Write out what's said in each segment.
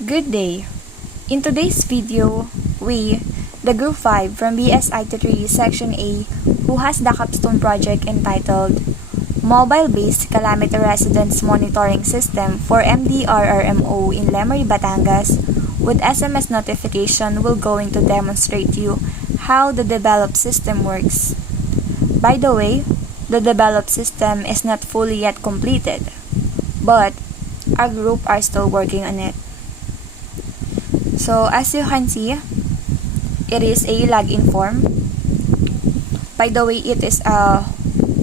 Good day. In today's video, we, the Group 5 from BSIT-3A Section A, who has the capstone project entitled Mobile-Based Calamity Residence Monitoring System for MDRRMO in Lemery, Batangas, with SMS notification, will going to demonstrate you how the developed system works. By the way, the developed system is not fully yet completed, but our group are still working on it. So as you can see, it is a login form. By the way, it is a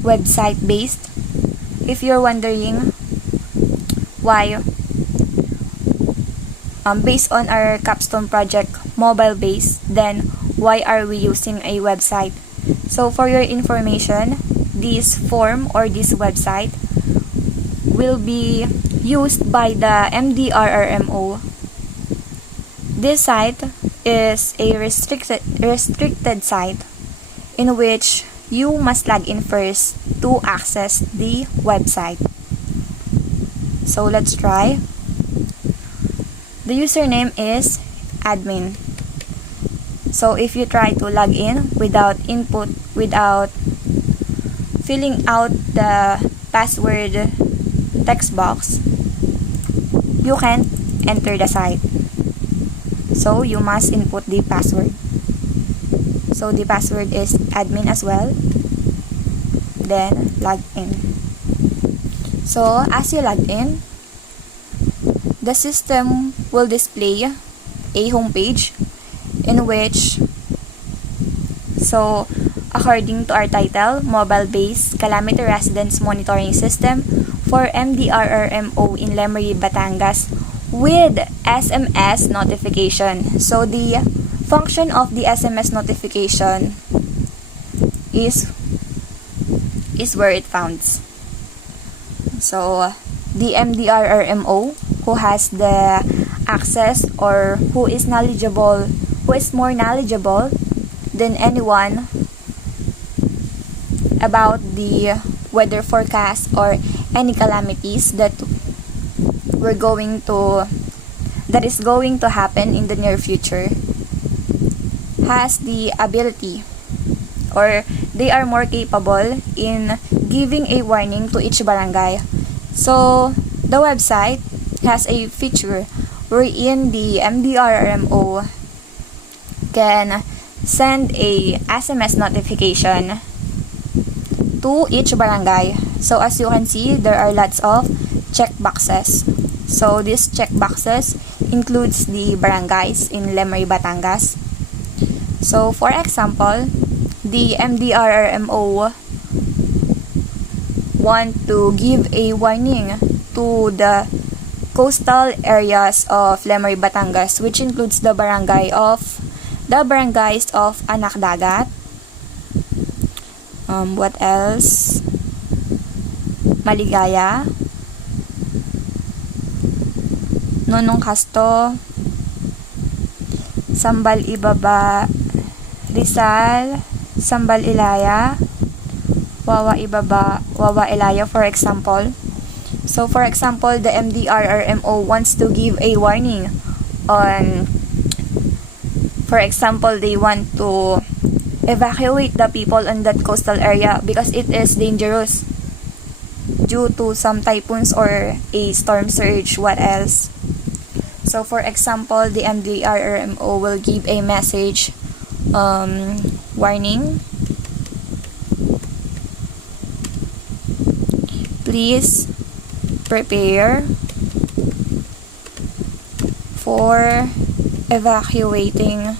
website based. If you're wondering why, based on our capstone project mobile based, then why are we using a website? So for your information, this form or this website will be used by the MDRRMO. This site is a restricted site in which you must log in first to access the website. So let's try. The username is admin. So if you try to log in without filling out the password text box, you can't enter the site. So you must input the password. So the password is admin as well. Then log in. So as you log in, the system will display a homepage in which, so according to our title, Mobile-Based Calamity Residence Monitoring System for MDRRMO in Lemery, Batangas, with SMS notification. So the function of the SMS notification is where it founds. So the MDRRMO, who has the access or who is more knowledgeable than anyone about the weather forecast or any calamities that is going to happen in the near future, has the ability, or they are more capable in giving a warning to each barangay. So the website has a feature wherein the MDRRMO can send a SMS notification to each barangay. So as you can see, there are lots of check boxes. So these check boxes includes the barangays in Lemery, Batangas. So for example, the MDRRMO want to give a warning to the coastal areas of Lemery, Batangas, which includes the barangays of Anak Dagat. What else? Maligaya, Nonong Casto, Sambal Ibaba, Rizal, Sambal Ilaya, Wawa Ibaba, Wawa Ilaya, for example. So for example, the MDRRMO wants to give a warning on, for example, they want to evacuate the people in that coastal area because it is dangerous due to some typhoons or a storm surge. What else? So for example, the MDRRMO will give a message, warning, please prepare for evacuating.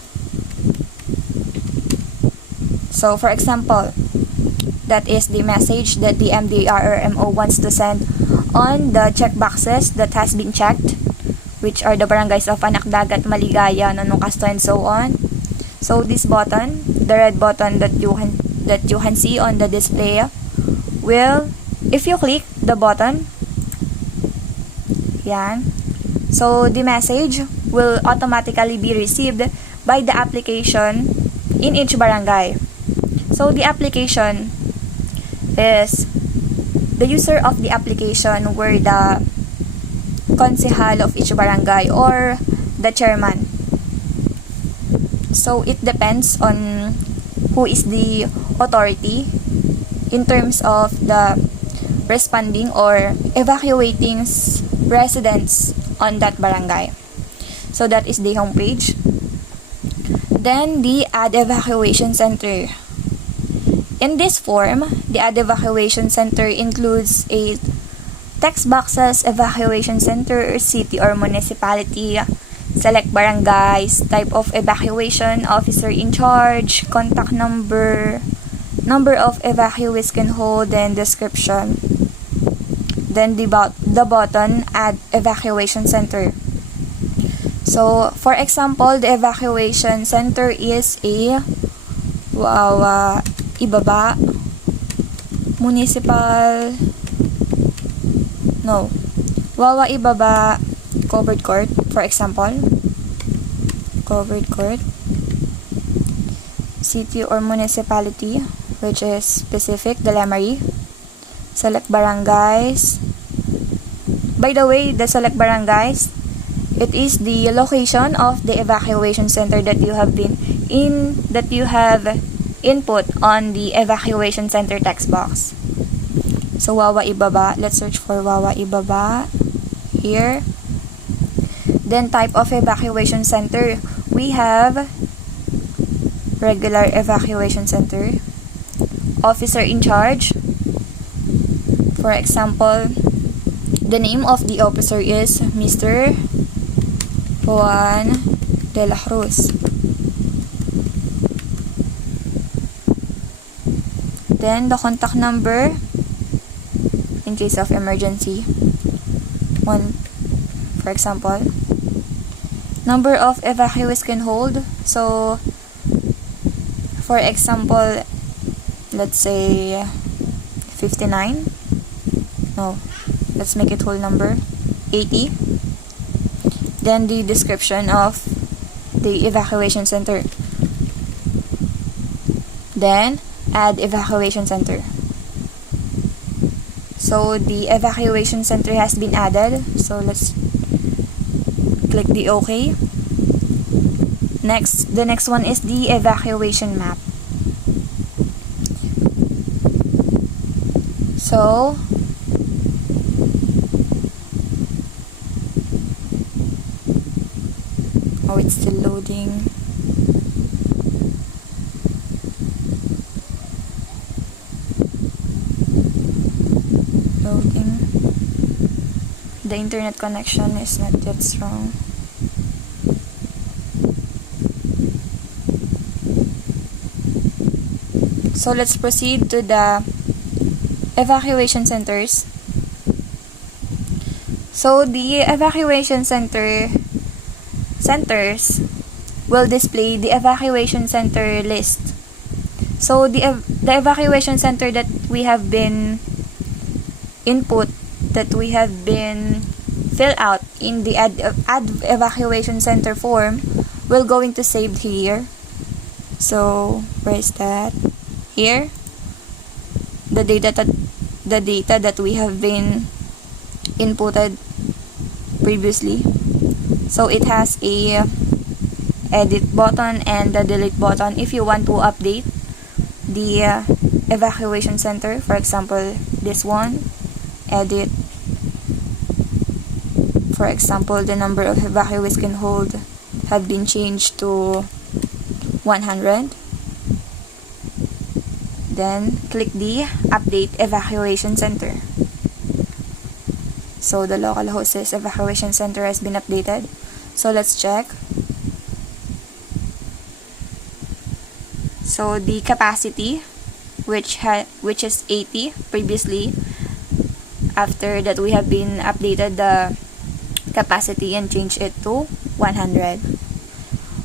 So for example, that is the message that the MDRRMO wants to send on the check boxes that has been checked, which are the barangays of Anak Dagat, Maligaya, Nonong Casto, and so on. So this button, the red button that you can see on the display, will, if you click the button, yan, so the message will automatically be received by the application in each barangay. So the application is the user of the application where the konsehal of each barangay or the chairman. So it depends on who is the authority in terms of the responding or evacuating residents on that barangay. So that is the homepage. Then the Add Evacuation Center. In this form, the Add Evacuation Center includes a text boxes, evacuation center, city or municipality, select barangays, type of evacuation, officer in charge, contact number, number of evacuees can hold, and description. Then the button, Add Evacuation Center. So, for example, the evacuation center is a Wawa Ibaba Municipal Wawa Ibaba Covered Court, for example. Covered Court. City or municipality, which is specific, Delamari. Select barangays. By the way, the select barangays, it is the location of the evacuation center that you have input on the evacuation center text box. So Wawa Ibaba, let's search for Wawa Ibaba here. Then type of evacuation center, we have regular evacuation center, officer in charge. For example, the name of the officer is Mr. Juan de la Cruz. Then the contact number in case of emergency. One, for example. Number of evacuees can hold. So, for example, let's say 59. No, let's make it whole number. 80. Then the description of the evacuation center. Then Add Evacuation Center. So the evacuation center has been added. So let's click the OK. The next one is the evacuation map. So it's still loading. The internet connection is not yet strong. So let's proceed to the evacuation centers. So the evacuation centers will display the evacuation center list. So the evacuation center that we have been fill out in the add evacuation center form will going to save here. So where is that? Here, the data that we have been inputted previously. So it has a edit button and the delete button if you want to update the evacuation center. For example, this one, edit. For example, the number of evacuees can hold have been changed to 100. Then click the update evacuation center. So the local host's evacuation center has been updated. So let's check. So the capacity, which is 80 previously, after that we have been updated the capacity and changed it to 100.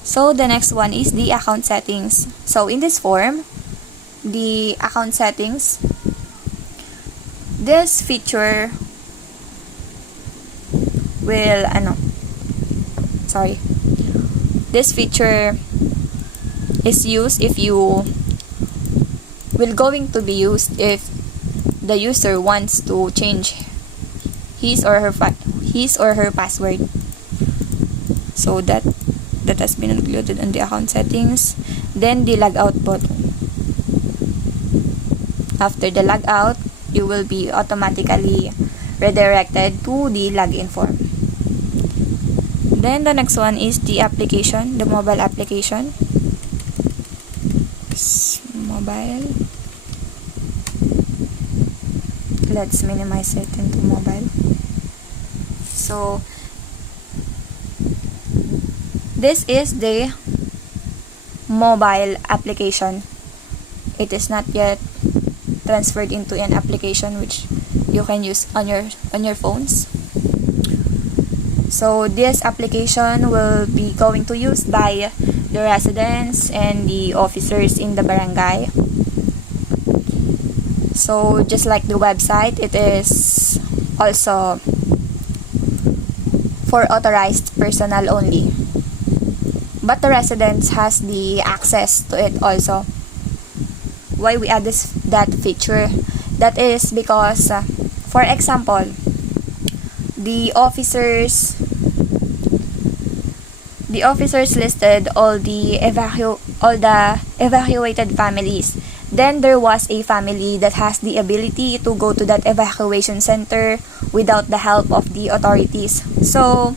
So the next one is the account settings. So in this form, the account settings, this feature will this feature is used if you will going to be used if the user wants to change his or his or her password. So that has been included in the account settings. Then the logout button. After the logout, you will be automatically redirected to the login form. Then the next one is the application, the mobile application. Mobile. Let's minimize it into mobile. So this is the mobile application. It is not yet transferred into an application which you can use on your phones. So this application will be going to use by the residents and the officers in the barangay. So just like the website, it is also for authorized personnel only. But the residents has the access to it also. Why we add that feature? That is because, for example, the officers listed all the evacuated families. Then there was a family that has the ability to go to that evacuation center without the help of the authorities. So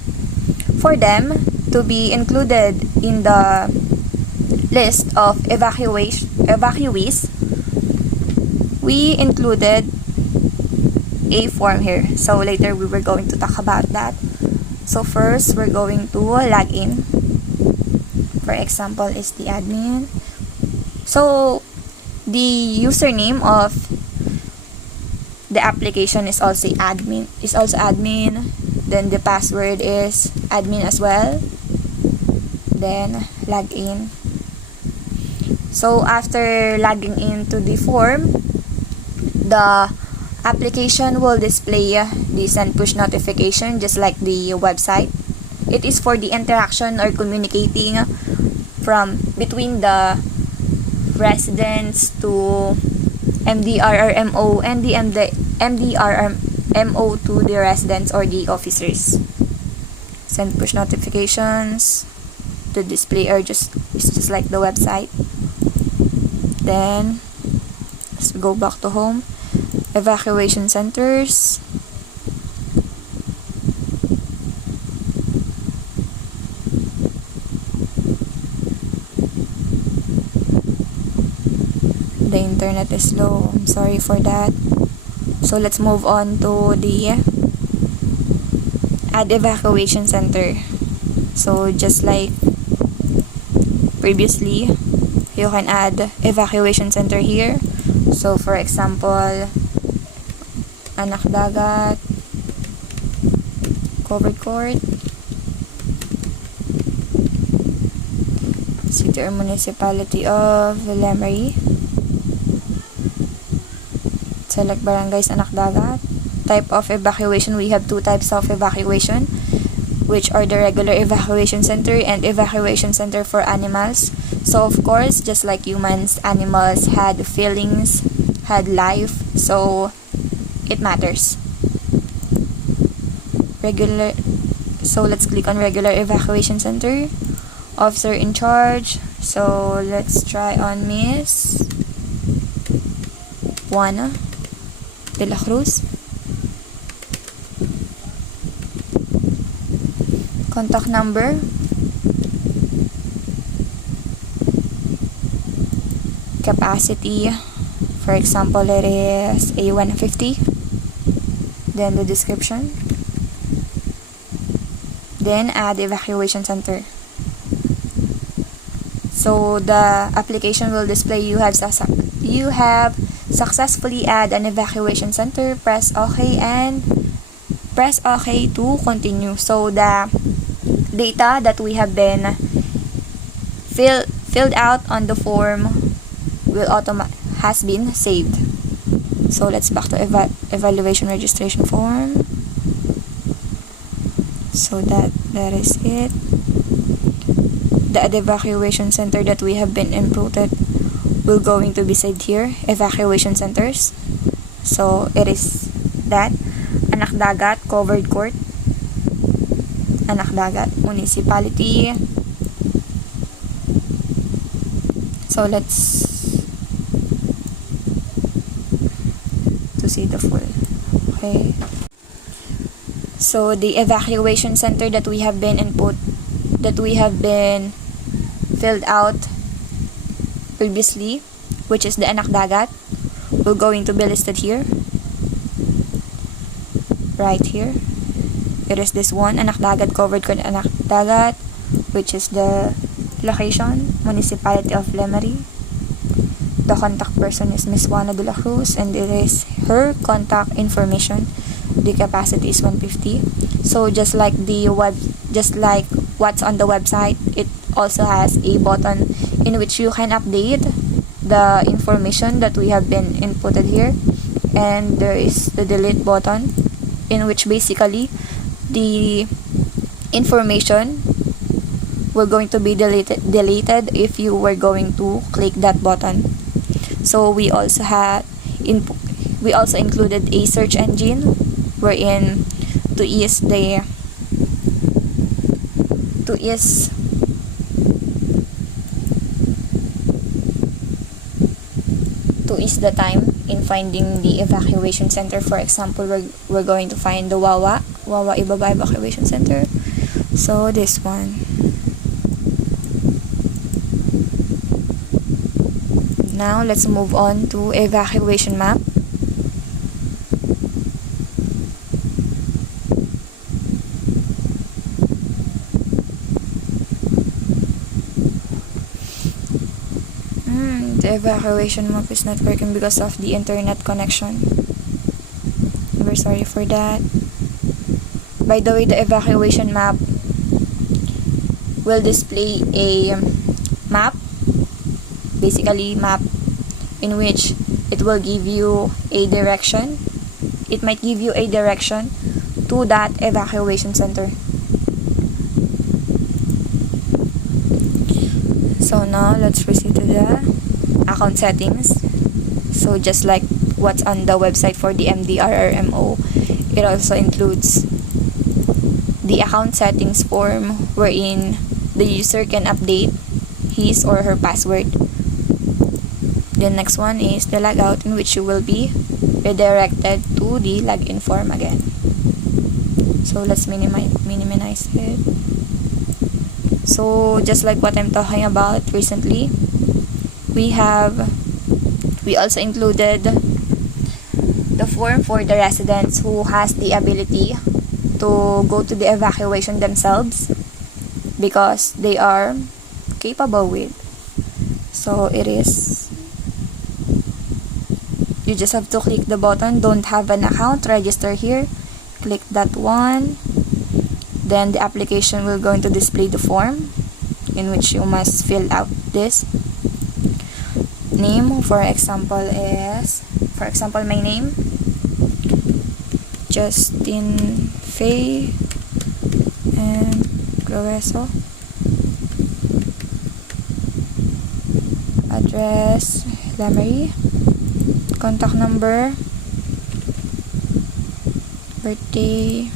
for them to be included in the list of evacuees, we included a form here. So later we were going to talk about that. So first we're going to log in. For example, is the admin. So the username of the application is also admin. Then the password is admin as well. Then log in. So after logging into the form, the application will display the send push notification just like the website. It is for the interaction or communicating from between the residents to MDRRMO and the MDRRMO to the residents or the officers. Send push notifications. The display are it's just like the website. Then let's go back to home. Evacuation centers. The internet is slow. I'm sorry for that. So let's move on to the add evacuation center. So just like previously, you can add evacuation center here. So for example, Anak Dagat, Covered Court, City or Municipality of Lemery. Select barangays Anak Dagat. Type of evacuation, we have two types of evacuation, which are the regular evacuation center and evacuation center for animals. So of course, just like humans, animals had feelings, had life, so it matters. So let's click on regular evacuation center. Officer in charge. So let's try on Miss Juana de la Cruz. Contact number. Capacity. For example, it is A150. Then the description. Then add evacuation center. So the application will display you have successfully add an evacuation center. Press OK and press OK to continue. So the data that we have been filled out on the form has been saved. So let's back to evaluation registration form. So that is it. The evacuation center that we have been inputted will going to be saved here. Evacuation centers. So it is that Anak Dagat, Covered Court, anak dagat, municipality. So let's to see the full. Okay. So the evacuation center that we have been filled out previously, which is the anak dagat, will going to be listed here. Right here. It is this one, anak dagat, covered con anak dagat, which is the location, municipality of Lemery. The contact person is Miss Juana de la Cruz, and it is her contact information. The capacity is 150. So just like what's on the website, it also has a button in which you can update the information that we have been inputted here, and there is the delete button in which basically the information were going to be deleted if you were going to click that button. So we also included a search engine wherein to ease the time in finding the evacuation center. For example, we're going to find the Wawa Ibaba Evacuation Center. So this one. Now let's move on to evacuation map. The evacuation map is not working because of the internet connection. We're sorry for that. By the way, the evacuation map will display a map, basically map in which it will give you a direction. It might give you a direction to that evacuation center. So now let's proceed to the account settings. So just like what's on the website for the MDRRMO, it also includes the account settings form wherein the user can update his or her password. The next one is the logout, in which you will be redirected to the login form again. So let's minimize it. So just like what I'm talking about recently, we also included the form for the residents who has the ability to go to the evacuation themselves because they are capable with. So it is, you just have to click the button, don't have an account, register here, click that one. Then the application will going to display the form in which you must fill out this. Name, for example, my name, Justin Faye and Grueso. Address, Lemery. Contact number, birthday,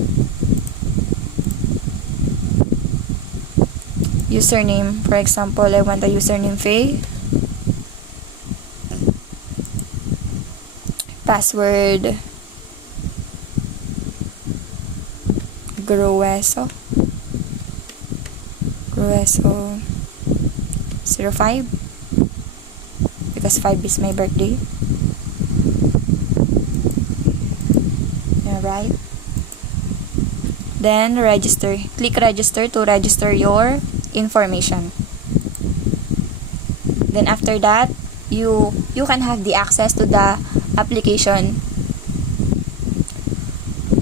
username. For example, I want the username Faye. Password, Grueso 05, because 5 is my birthday. Alright. Then register. Click register to register your information. Then after that, you can have the access to the application.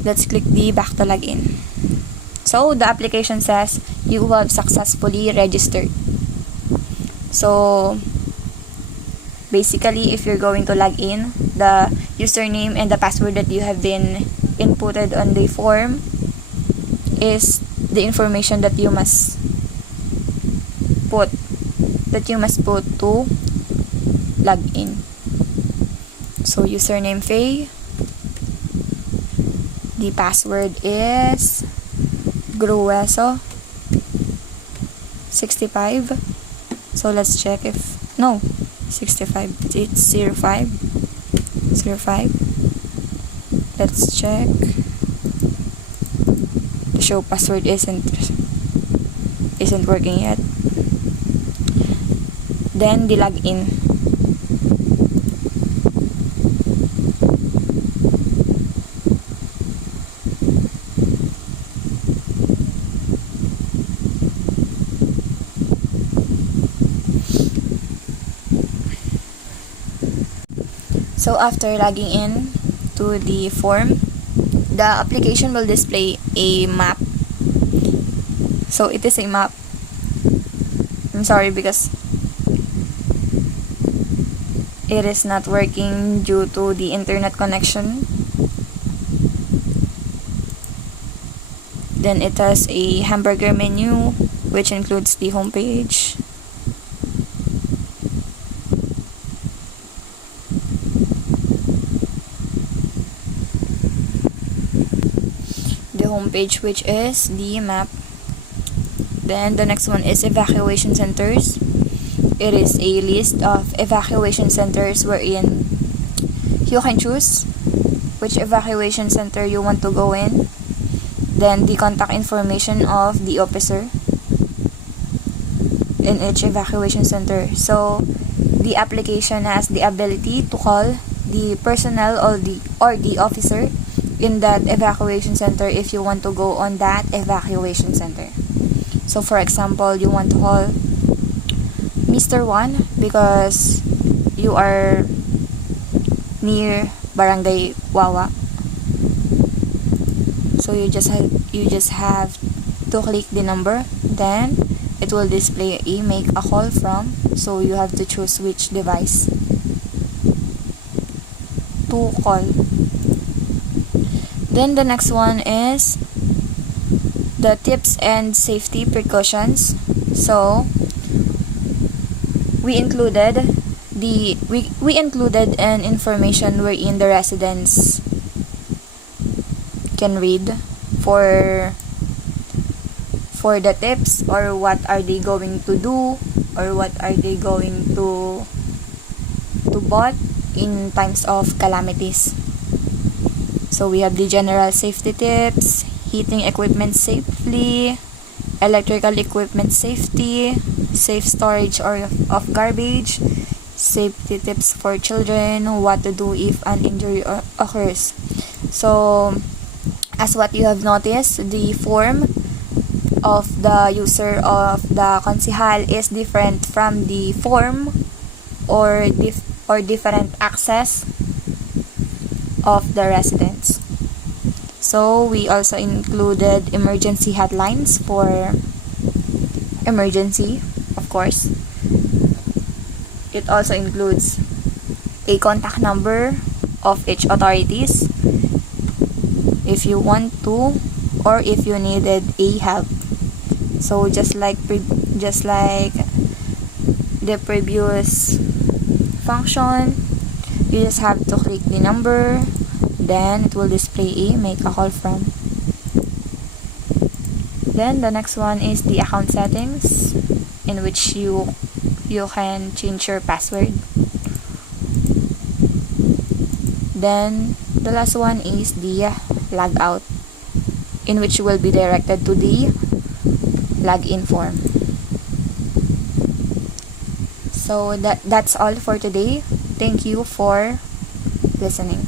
Let's click the back to login. So the application says you have successfully registered. So basically, if you're going to log in, the username and the password that you have been inputted on the form is the information that you must put to log in. So username Faye, the password is Grueso 65. So let's check if no 65, it's 05. Let's check. The show password isn't working yet. Then the login. So after logging in to the form, the application will display a map. So it is a map. I'm sorry because it is not working due to the internet connection. Then it has a hamburger menu, which includes the homepage. The homepage, which is the map. Then the next one is evacuation centers. It is a list of evacuation centers wherein you can choose which evacuation center you want to go in. Then the contact information of the officer in each evacuation center. So the application has the ability to call the personnel or the officer in that evacuation center if you want to go on that evacuation center. So for example, you want to call Mr. 1 because you are near Barangay Wawa. So you just have to click the number, then it will display a make a call from, so you have to choose which device to call. Then the next one is the tips and safety precautions. So we included an information wherein the residents can read for the tips, or what are they going to do, or what are they going to bought in times of calamities. So we have the general safety tips, heating equipment safely, electrical equipment safety, safe storage of garbage, safety tips for children, what to do if an injury occurs. So as what you have noticed, the form of the user of the konsihal is different from the form or different access of the residents. So we also included emergency hotlines for emergency, of course. It also includes a contact number of each authorities if you want to, or if you needed a help. So just like the previous function, you just have to click the number, then it will display a make a call from. Then the next one is the account settings, in which you can change your password. Then the last one is the log out, in which you will be directed to the login form. So that's all for today. Thank you for listening.